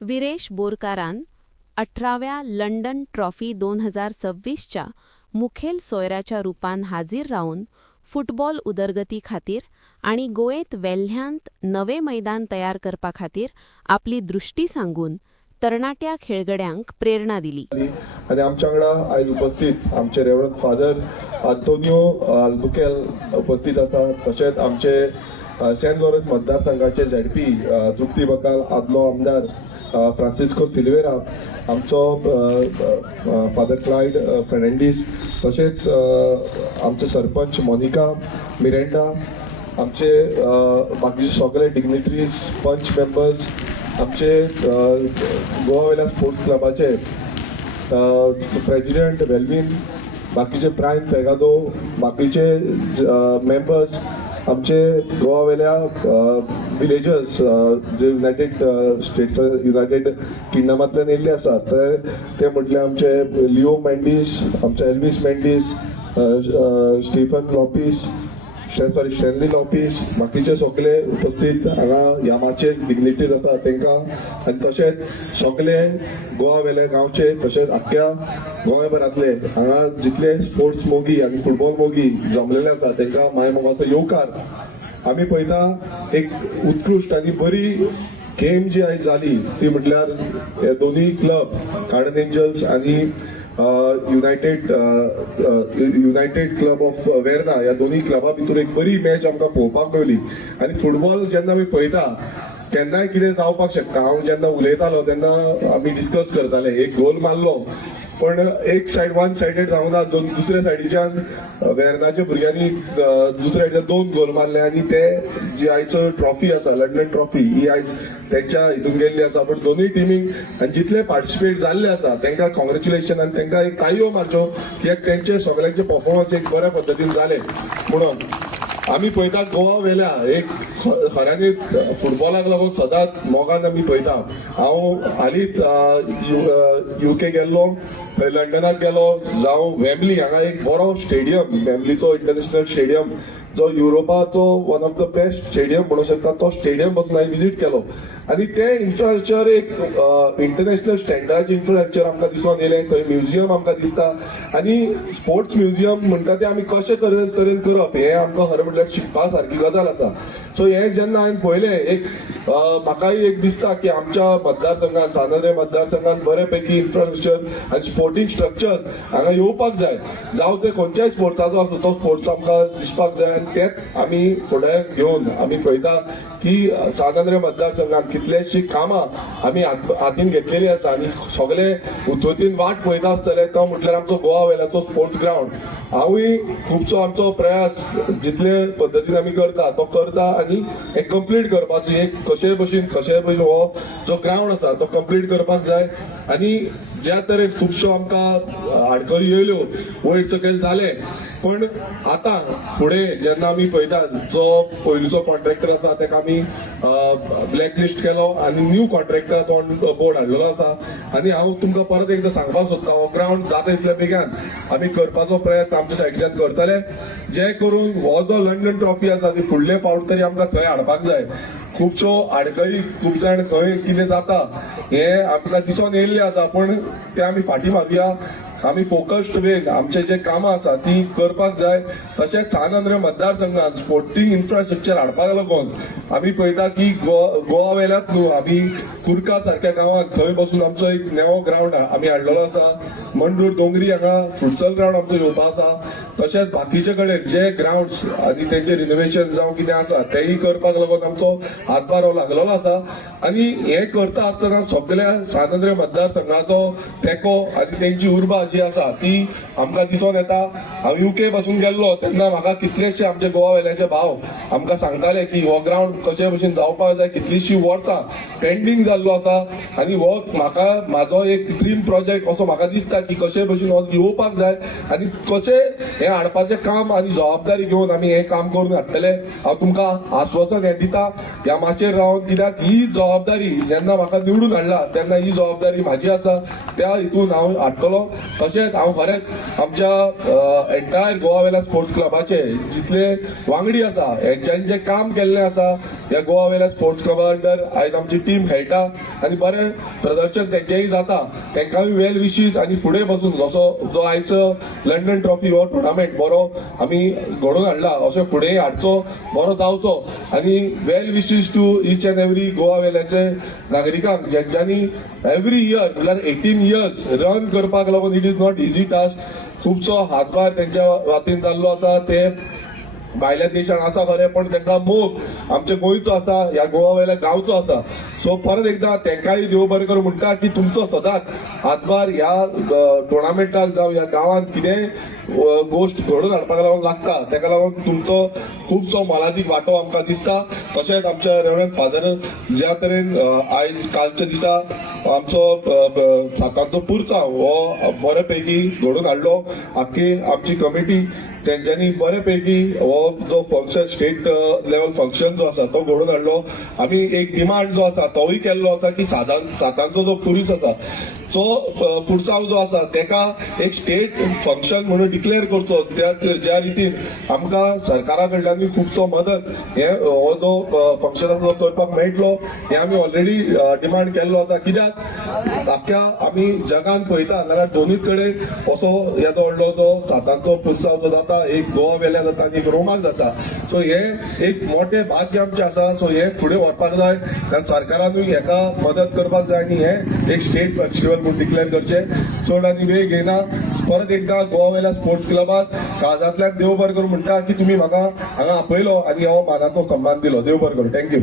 Viresh बोरकारान 18व्या London trophy 2026च्या मुखेल सोयऱ्याच्या रुपान हाजीर रावन फुटबॉल उदरगती खातीर आनी गोंयत वेल्ह्यांत नवे मैदान तयार करपा खातीर आपली दृष्टी सांगून तरणाट्या खेळगड्यांक प्रेरणा दिली. आणि आमच्या वांगडा आयज उपस्थित आमचे रेव्हरंड फादर आंतोनियो आल्बुकेल उपस्थित आसा. तशेंच आमचे सेंट लॉरेन्स मतदारसंघाचे झेडपी तृप्ती बकाल, आदलो आमदार फ्रांसिस्को सिल्वेरा, आमचो फादर क्लायड फेर्नांडीस, तशेंच आमचे सरपंच मोनिका मिरेंडा, आमचे बाकीचे सगळे डिग्निटरीज, पंच मेंबर्स, आमचे गोवा वयल्या स्पोर्ट्स क्लबाचे प्रेसिडेंट वेल्वीन, बाकीचे प्रायम पेगादो, बाकीचे मेंबर्स, आमचे गोवा वयल्या विलेजर्स जे युनायटेड स्टेट्स युनायटेड किंगडमांतल्यान येयल्ले आसात ते म्हटले आमचे लिओ मेंडीस, आमचे Elvis Mendes, Stephen Lopes, Stanley Lopes, बाकीचे सगळे उपस्थित हांगा ह्या माचेर डिग्निटीज आसा तांकां, आनी तशेंच सगळे गोवा वेले गांवचे तशेंच आख्ख्या गोंयभरांतले हांगा जितले स्पोर्ट्स मोगी आनी फुटबॉल मोगी जमलेले आसा तांकां माय मोगाचो येवकार. आमी पळयता एक उत्कृश्ट आनी बरी गेम जी आयज जाली ती म्हटल्यार हे दोनूय क्लब गार्डन एंजल्स आनी युनायटेड क्लब ऑफ वेर्ना ह्या दोनूय क्लबा भितर एक बरी मॅच आमकां पळोवपाक मेळ्ळी. आनी फुटबॉल जेन्ना आमी पळयता केन्नाय कितें जावपाक शकता. हांव जेन्ना उलयतालो तेन्ना आमी डिस्कस करताले, एक गोल मारलो पण एक सायड वन सायडेड जावना, दुसऱ्या सायडीच्यान वेर्नाच्या भुरग्यांनी दुसऱ्या सायडीच्यान 2 गोल मारले आनी ते जी आयचो ट्रॉफी आसा लंडन ट्रॉफी ही आयज तेंच्या हितून गेल्ली आसा. पण दोनूय टिमीक आनी जितले पार्टिसिपेट जाल्ले आसा तांकां कॉंग्रॅच्युलेशन आनी तांकां एक ताळयो मारच्यो कित्याक तेंचे सगळ्यांचे परफॉर्मन्स एक बऱ्या पद्दतीन जाले. म्हणून आमी पळयता गोवा वेल्या एक खऱ्यांनी फुटबॉलाक लागून सदांच मोगान आमी पळयता. हांव हालींच UK गेल्लो, थंय लंडनाक गेलो, जावं वेम्बली हांगा एक बरो स्टेडियम, वेम्बलीचो इंटरनॅशनल स्टेडियम जो युरोपाचो one of the best stadium म्हणू शकता, तो स्टेडियम पासून हांवें विजीट केलो. आनी ते इन्फ्रास्ट्रक्चर एक इंटरनॅशनल स्टँडर्डाचें इन्फ्रास्ट्रक्चर आमकां दिसून येयलें. थंय म्युजियम आमकां दिसता आनी स्पोर्ट्स म्युजियम म्हणटा ते आमी कशे तरेन करप हें आमकां खरें म्हटल्यार शिकपा सारकी गजाल आसा. सो हें जेन्ना हांवें पळयलें एक म्हाकाय एक दिसता की आमच्या मतदारसंघात सानंद्रे मतदारसंघात बरे पैकी इन्फ्रास्ट्रक्चर आनी स्पोर्टिंग स्ट्रक्चर हांगा येवपाक जाय. जावं ते खंयच्याय स्पोर्ट्साचो आसूं तो स्पोर्ट्स आमकां दिसपाक जाय. आनी तेच आमी फुडें घेवन आमी पळयता की सानंद्रे मतदारसंघात कितलेशी कामां आमी हातीन घेतलेली आसा आनी सगळे उजवतीन वाट पळयता आसतले तो म्हटल्यार आमचो गोवा वेल्याचो स्पोर्ट्स ग्राउंड. हांवूय खुबसो आमचो प्रयास जितले पद्दतीन आमी करता तो करता आनी एक कंप्लीट करपाची एक कशे भशेन हो जो ग्राउंड आसा तो कंप्लीट करपाक जाय. आनी ज्या तरेन खुबश्यो आमकां आडखळी येयल्यो वयर सकयल जाले पण आतां फुडें जेन्ना आमी पळयता जो पयलींचो कॉन्ट्रॅक्टर आसा ताका आमी ब्लॅकलिस्ट केलो आनी न्यू कॉन्ट्रॅक्टराचो ऑन बोर्ड हाडलेलो आसा. आनी हांव तुमकां परत एकदां सांगपाक सोदता हो ग्राउंड जाता तितल्या बेगान आमी करपाचो प्रयत्न आमच्या सायडीच्यान करतले, जे करून हो जो लंडन ट्रॉफी आसा ती फुडले फावट तरी आमकां थंय हाडपाक जाय. खुबश्यो आडखळी खूब जाण खंय कितें जाता हें आमकां दिसून येयल्लें आसा पण ते आमी फाटीं मारूया. आमी फोकस्ड वेन आमचे जे कामां आसा ती करपाक जाय. तशेंच सानंद्रे मतदारसंघात स्पोर्टिंग इन्फ्रास्ट्रक्चर हाडपाक लागून आमी पळयता की गोवा वेल्यात न्हू आमी कुर्का सारक्या गांवांत थंय बसून आमचो एक नवो ग्राउंड आमी हाडलेलो आसा. मंडूर दोंगरी हांगा फुटसल ग्राउंड आमचो येवपा आसा. तशेंच बाकीचे कडेन जे ग्राउंड्स आनी तेंचे रिनोवेशन जावं कितें आसा तेंय करपाक लागून आमचो हातभार हो लागलेलो आसा. आनी हें करता आसतना सगळ्या सानंद्रे मतदारसंघाचो तेंको आनी तेंची उर्बा जी आसा ती आमकां दिसून येता. हांव UK पासून गेल्लो तेन्ना म्हाका कितलेशे आमचे गोवा वेल्याचे भाव आमकां सांगताले की हो ग्राउंड कशे भशेन जावपाक जाय, कितलींशीं वर्सां पेंडींग जाल्लो आसा. आनी हो म्हाका म्हाजो एक ड्रीम प्रोजेक्ट असो म्हाका दिसता की कशे भशेन हो येवपाक जाय आनी कशें हें हाडपाचें काम आनी जबाबदारी घेवन आमी हें काम करून हाडटले. हांव तुमकां आश्वासन हें दिता ह्या माचेर रावन, कित्याक ही जबाबदारी जबाबदारी जेन्ना म्हाका निवडून हाडला तेन्ना ही जबाबदारी म्हाजी आसा, त्या हितून हांव हाडटलो. तशेंच हांव खरेंच आमच्या एंटायर गोवा वेल्या स्पोर्ट्स क्लबाचे जितले वांगडी आसा हेंच्यांनी जें काम केल्लें आसा ह्या गोवा वेल्या स्पोर्ट्स क्लबा अंडर आयज आमची टीम खेळटा आनी बरें प्रदर्शन तेंचेंय जाता, तेंकांय वेल विशीज आनी फुडें बसून जसो जो आयचो लंडन ट्रॉफी हो टुर्नामेंट बरो आमी घडोवन हाडला अशें फुडेंय हाडचो, बरो जावचो. आनी well wishes to each and every Goa वेल्याचे नागरिकांक जेंच्यांनी एवरी इयर म्हणल्यार 18 इयर्स रन करपाक लागून it is not easy task. खुबसो हातभार तेंच्या वातीन जाल्लो आसा. ते भायल्या देशांत आसा खरें पण तांकां मोग आमच्या गोंयचो आसा, ह्या गोवा वेल्या गांवचो आसा. सो परत एकदां तेंकांय देव बरें करूं म्हणटा की तुमचो सदांच हातभार ह्या टुर्नामेंटाक जावं ह्या गांवांत कितेंय गोश्ट घडोवन हाडपाक लागून लागता तेका लागून तुमचो खुबसो मोलादीक वांटो आमकां दिसता. तशेंच आमच्या रेव्हरंड फादर ज्या तरेन आयज कालच्या दिसा आमचो सातांचो पुरसांव हो बरे पैकी घडोवन हाडलो, आख्खी आमची कमिटी तेंच्यांनी बरे पैकी हो जो फंक्शन स्टेट लेवल फंक्शन जो आसा तो घडोवन हाडलो. आमी एक डिमांड जो आसा तोय केल्लो आसा की सातांचो जो पुरीस आसा तो पुरसांव जो आसा तेका एक स्टेट फंक्शन म्हणून डिक्लेअर करचो. ज्या रितीन आमकां सरकारा कडल्यान खुबसो मदत हो जो फंक्शन आसा तो करपाक मेळटलो हें आमी ऑलरेडी डिमांड केल्लो आसा. कित्याक आख्ख्या आमी जगान पळयता जाल्यार दोनूय कडेन असो येदो व्हडलो जो सातांचो पुरसांव जो जाता एक गोवा वेल्या जाता आनी एक रोमान जाता. सो हें एक मोठें भाग्य आमचें आसा. सो हें फुडें व्हरपाक जाय कारण सरकारानूय हेका मदत करपाक जाय आनी हें एक स्टेट फेस्टिवल म्हणून डिक्लेअर करचें. चड आनी वेळ घेयना. परत एकदां गोवा वेल्या स्पोर्ट्स क्लबाक काळजांतल्यान देव बरें करूं म्हणटा की तुमी म्हाका हांगा आपयलो आनी हो मानाचो सन्मान दिलो. देव बरें करूं. थँक्यू.